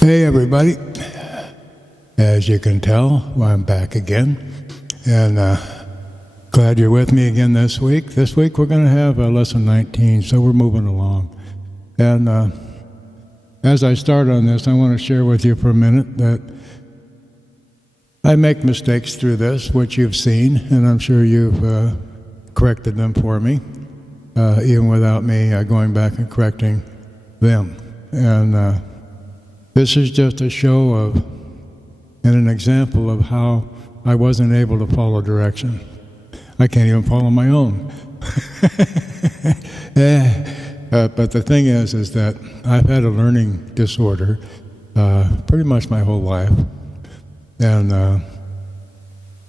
Hey everybody, as you can tell, I'm back again, and glad you're with me again this week. This week we're going to have lesson 19, so we're moving along. And as I start on this, I want to share with you for a minute that I make mistakes through this, which you've seen, and I'm sure you've corrected them for me, even without me going back and correcting them. And this is just a show of, and an example of how I wasn't able to follow direction. I can't even follow my own. But the thing is that I've had a learning disorder pretty much my whole life. And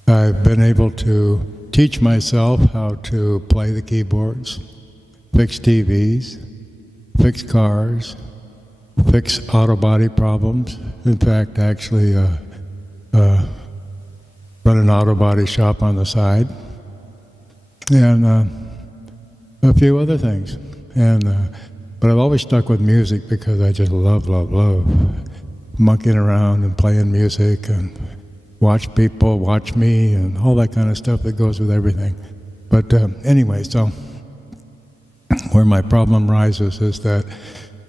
I've been able to teach myself how to play the keyboards, fix TVs, fix cars, fix auto body problems. In fact, actually run an auto body shop on the side, and a few other things. And but I've always stuck with music because I just love monkeying around and playing music and watch people watch me and all that kind of stuff that goes with everything. But anyway, so where my problem rises is that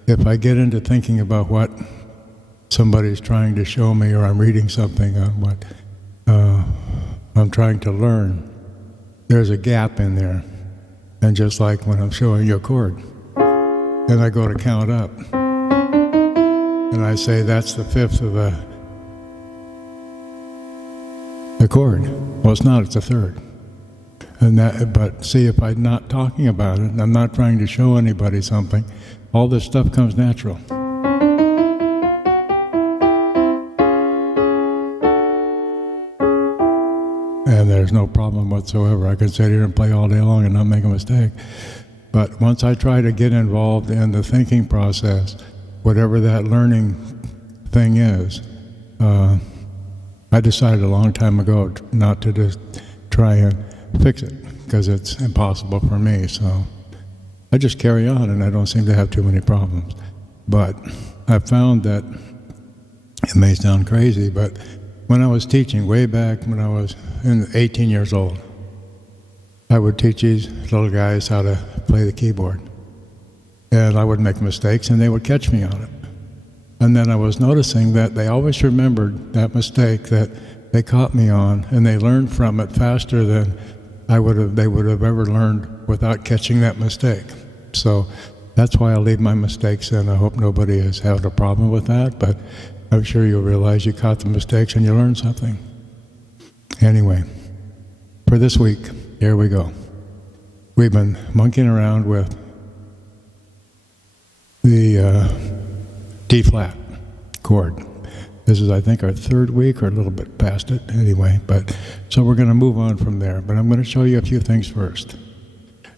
if I get into thinking about what somebody's trying to show me, or I'm reading something on what I'm trying to learn, there's a gap in there. And just like when I'm showing you a chord, and I go to count up, and I say that's the fifth of the chord. Well, it's not, it's a third. And but see, if I'm not talking about it, and I'm not trying to show anybody something, all this stuff comes natural. And there's no problem whatsoever. I can sit here and play all day long and not make a mistake. But once I try to get involved in the thinking process, whatever that learning thing is, I decided a long time ago not to just try and fix it, because it's impossible for me. So I just carry on, and I don't seem to have too many problems. But I found that, it may sound crazy, but when I was teaching way back when I was 18 years old, I would teach these little guys how to play the keyboard. And I would make mistakes, and they would catch me on it. And then I was noticing that they always remembered that mistake that they caught me on, and they learned from it faster than they would have ever learned without catching that mistake. So that's why I leave my mistakes in. I hope nobody has had a problem with that, but I'm sure you'll realize you caught the mistakes and you learned something. Anyway, for this week, here we go. We've been monkeying around with the D flat chord. This is, I think, our third week, or a little bit past it anyway, but so we're going to move on from there. But I'm going to show you a few things first.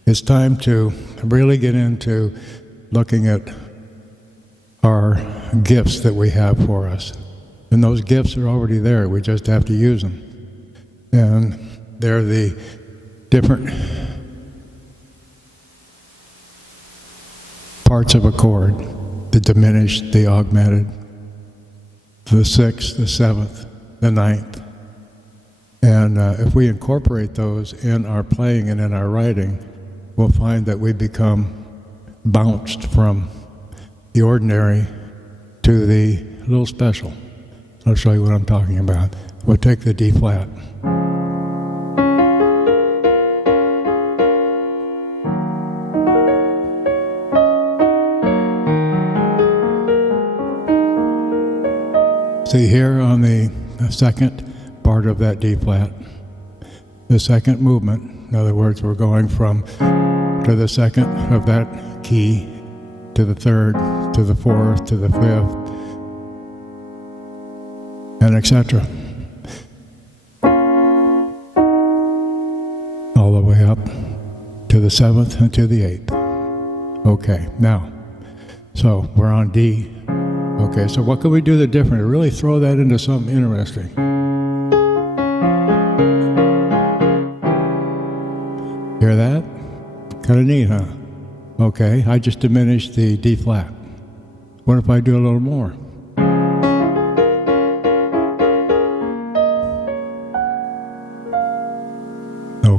It's time to really get into looking at our gifts that we have for us. And those gifts are already there. We just have to use them. And they're the different parts of a chord: the diminished, the augmented, the sixth, the seventh, the ninth. And if we incorporate those in our playing and in our writing, we'll find that we become bounced from the ordinary to the little special. I'll show you what I'm talking about. We'll take the D flat. See here on the second part of that D flat, the second movement, in other words, we're going from to the second of that key, to the third, to the fourth, to the fifth, and etc. All the way up to the seventh and to the eighth. Okay, now, so we're on D. Okay, so what could we do different to really throw that into something interesting? Hear that? Kind of neat, huh? Okay, I just diminished the D flat. What if I do a little more?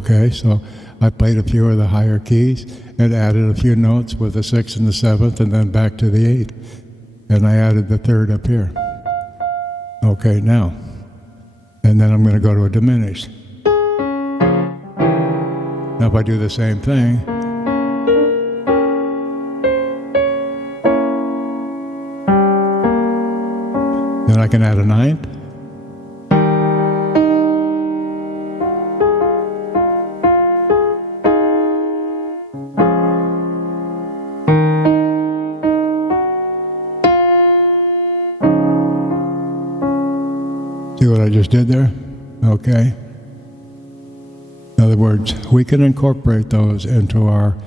Okay, so I played a few of the higher keys and added a few notes with the 6th and the 7th, and then back to the 8th. And I added the 3rd up here. Okay, now. And then I'm going to go to a diminished. Now if I do the same thing, then I can add a 9th. See what I just did there? Okay. In other words, we can incorporate those into our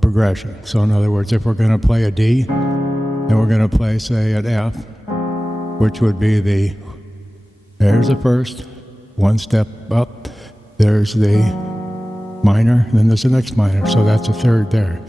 progression. So in other words, if we're going to play a D, then we're going to play, say, an F, which would be there's the first, one step up, there's the minor, and then there's the next minor. So that's a 3rd there.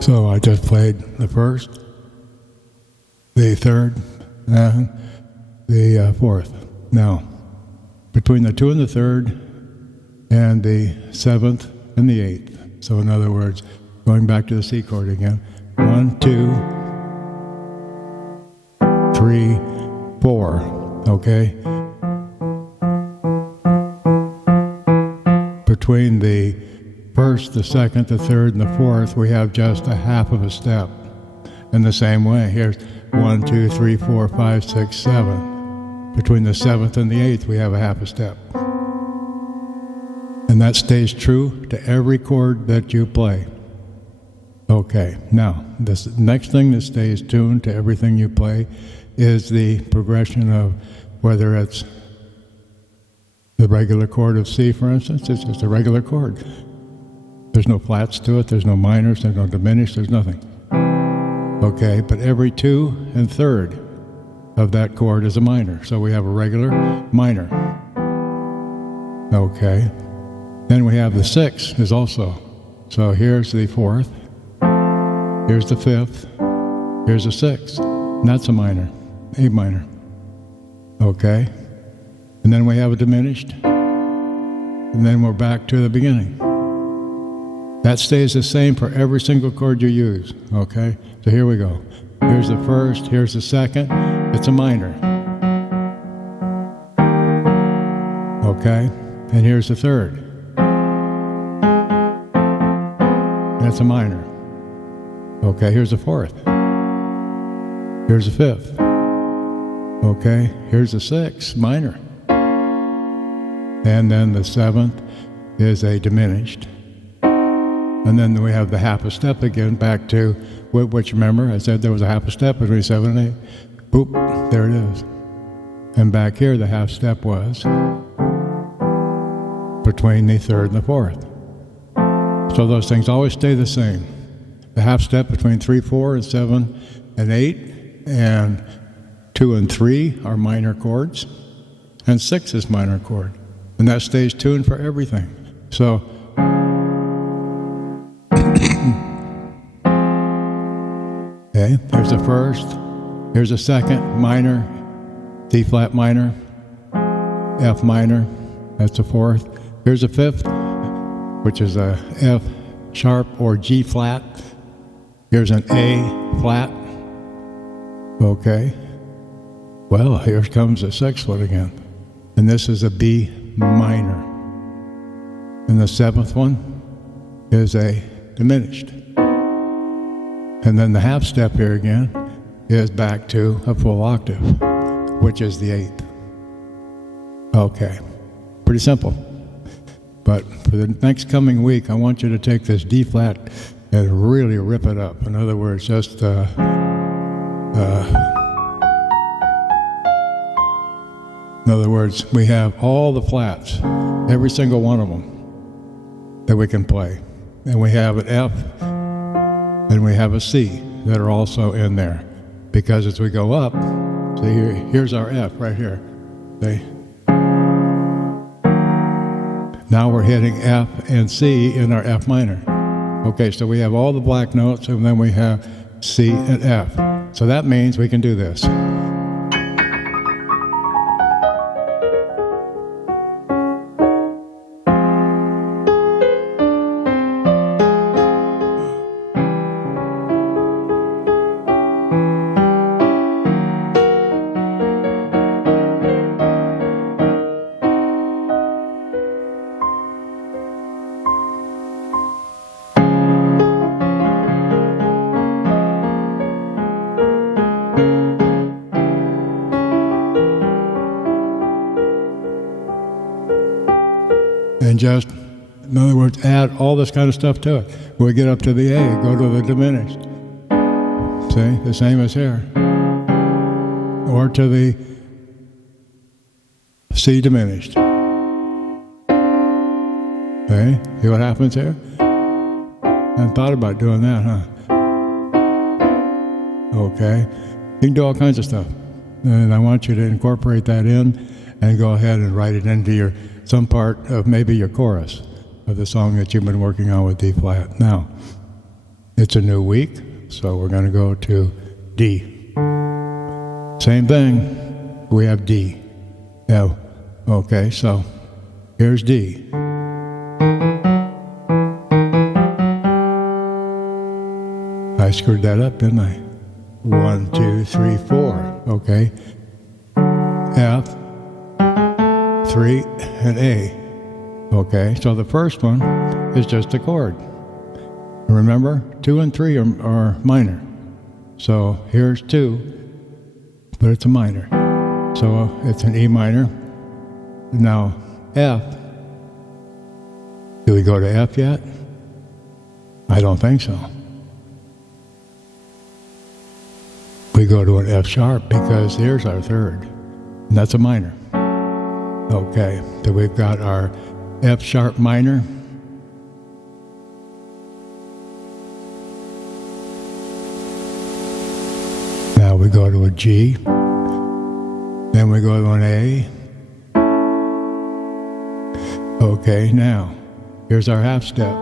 So I just played the 1st, the 3rd, and the 4th. Now, between the 2 and the 3rd, and the 7th and the 8th. So in other words, going back to the C chord again. 1, 2, 3, 4. Okay? Between the 1st, the 2nd, the 3rd, and the 4th, we have just a half of a step. In the same way, here's 1, 2, 3, 4, 5, 6, 7. Between the 7th and the 8th, we have a half a step. And that stays true to every chord that you play. Okay, now, this next thing that stays tuned to everything you play is the progression of whether it's the regular chord of C, for instance. It's just a regular chord. There's no flats to it, there's no minors, there's no diminished, there's nothing. Okay, but every 2 and 3rd of that chord is a minor. So we have a regular minor. Okay. Then we have the 6th is also. So here's the 4th, here's the 5th, here's the 6th. And that's a minor, A minor. Okay. And then we have a diminished. And then we're back to the beginning. That stays the same for every single chord you use, okay? So here we go. Here's the 1st, here's the 2nd, it's a minor. Okay? And here's the 3rd. That's a minor. Okay, here's the 4th. Here's the 5th. Okay, here's the 6th, minor. And then the 7th is a diminished. And then we have the half a step again, back to which, remember, I said there was a half a step between 7 and 8. Boop, there it is. And back here, the half step was between the 3rd and the 4th. So those things always stay the same. The half step between 3, 4, and 7, and 8, and 2 and 3 are minor chords, and 6 is minor chord. And that stays tuned for everything. So, okay, here's the 1st, here's the 2nd, minor, D flat minor, F minor, that's the 4th. Here's the 5th, which is a F sharp or G flat. Here's an A flat. Okay. Well, here comes the 6th one again. And this is a B minor. And the 7th one is a diminished. And then the half step here again is back to a full octave, which is the 8th. Okay, pretty simple. But for the next coming week, I want you to take this D flat and really rip it up. In other words, just In other words, we have all the flats, every single one of them that we can play. And we have an F and we have a C that are also in there. Because as we go up, see here's our F right here. See? Now we're hitting F and C in our F minor. Okay, so we have all the black notes and then we have C and F. So that means we can do this. And just, in other words, add all this kind of stuff to it. When we get up to the A, go to the diminished. See, the same as here. Or to the C diminished. Okay, see what happens here? I hadn't thought about doing that, huh? Okay, you can do all kinds of stuff. And I want you to incorporate that in and go ahead and write it into some part of maybe your chorus of the song that you've been working on with D flat. Now, it's a new week, so we're going to go to D. Same thing, we have D. Now, okay, so here's D. I screwed that up, didn't I? 1, 2, 3, 4. Okay. F, 3, and A. Okay, so the first one is just a chord. Remember, 2 and 3 are minor. So here's 2, but it's a minor. So it's an E minor. Now, F. Do we go to F yet? I don't think so. We go to an F sharp because here's our third. And that's a minor. Okay, so we've got our F sharp minor. Now we go to a G. Then we go to an A. Okay, now, here's our half step.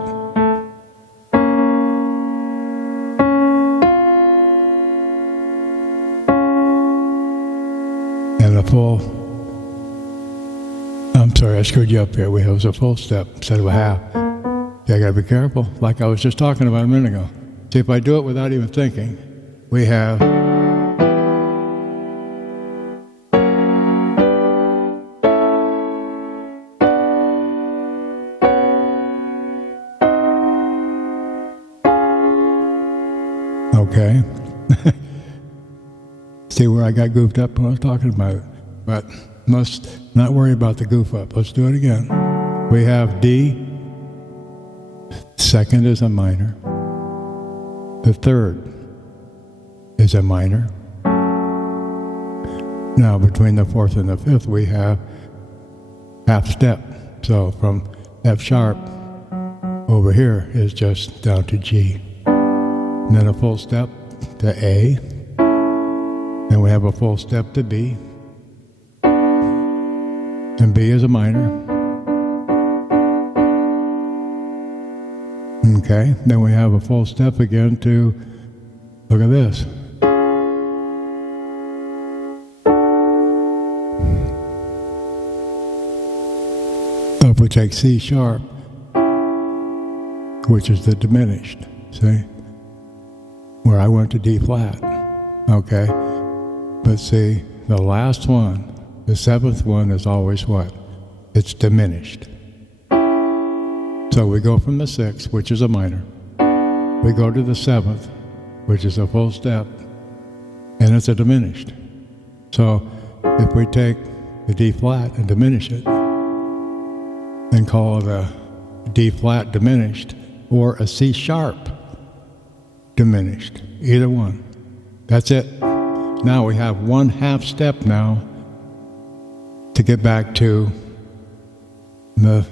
And a full, I'm sorry, I screwed you up here. It was a full step instead of a half. Yeah, I gotta be careful, like I was just talking about a minute ago. See, if I do it without even thinking, we have okay. See where I got goofed up when I was talking about it. But let's not worry about the goof up. Let's do it again. We have D. Second is a minor. The third is a minor. Now between the fourth and the fifth we have half step. So from F sharp over here is just down to G. And then a full step to A. Then we have a full step to B. And B is a minor. Okay, then we have a full step again to, look at this. So if we take C sharp, which is the diminished, see? Where I went to D flat, okay? But see, the last one, the seventh one is always what? It's diminished. So we go from the sixth, which is a minor. We go to the seventh, which is a full step, and it's a diminished. So if we take the D flat and diminish it, and call it a D flat diminished, or a C sharp diminished, either one. That's it. Now we have one half step now to get back to the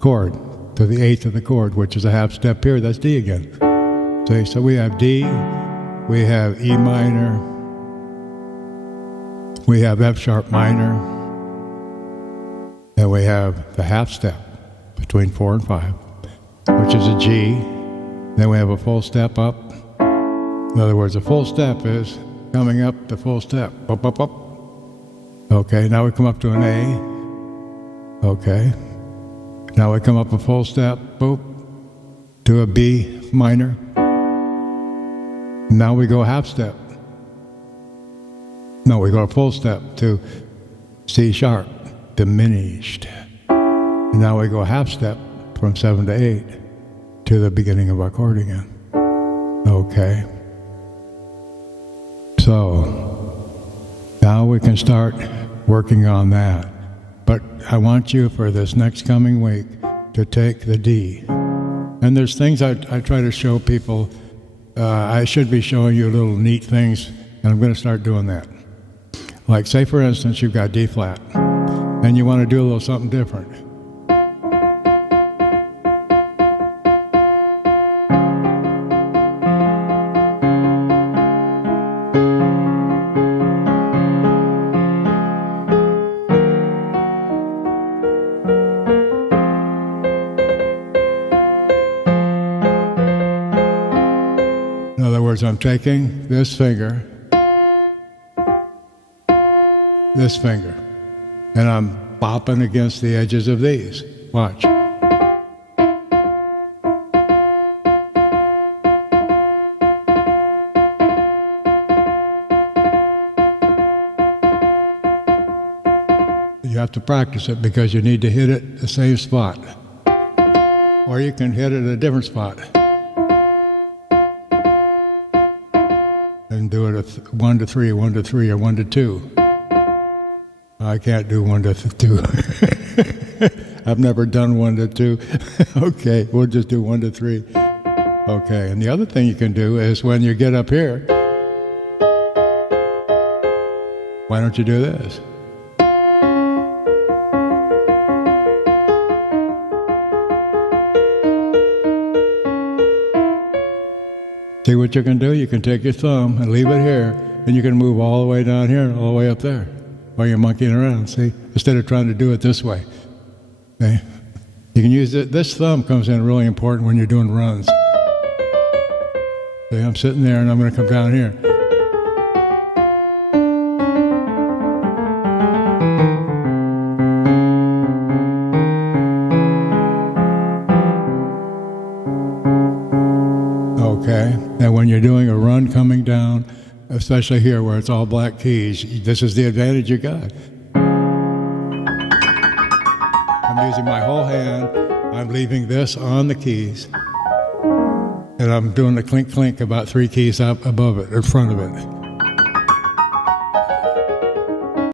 chord, to the eighth of the chord, which is a half step here. That's D again. See, so we have D, we have E minor, we have F sharp minor, and we have the half step between 4 and 5, which is a G. Then we have a full step up. In other words, a full step is coming up the full step. Up, up, up. Okay, now we come up to an A. Okay. Now we come up a full step, boop, to a B minor. Now we go half step. No, we go a full step to C sharp, diminished. And now we go half step from 7 to 8 to the beginning of our chord again. Okay. So now we can start working on that. But I want you for this next coming week to take the D. And there's things I try to show people. I should be showing you little neat things, and I'm going to start doing that. Like, say for instance, you've got D flat, and you want to do a little something different. In other words, I'm taking this finger, and I'm bopping against the edges of these. Watch. You have to practice it because you need to hit it the same spot. Or you can hit it at a different spot. And do it 1 to 3, 1 to 3, or 1 to 2. I can't do 1 to 2. I've never done 1 to 2. Okay, we'll just do 1 to 3. Okay, and the other thing you can do is when you get up here, why don't you do this? See what you can do? You can take your thumb and leave it here, and you can move all the way down here and all the way up there while you're monkeying around, see? Instead of trying to do it this way. Okay? You can use it. This thumb comes in really important when you're doing runs. See, I'm sitting there and I'm going to come down here. Okay, and when you're doing a run coming down, especially here where it's all black keys, this is the advantage you got. I'm using my whole hand, I'm leaving this on the keys, and I'm doing the clink clink about 3 keys up above it, in front of it.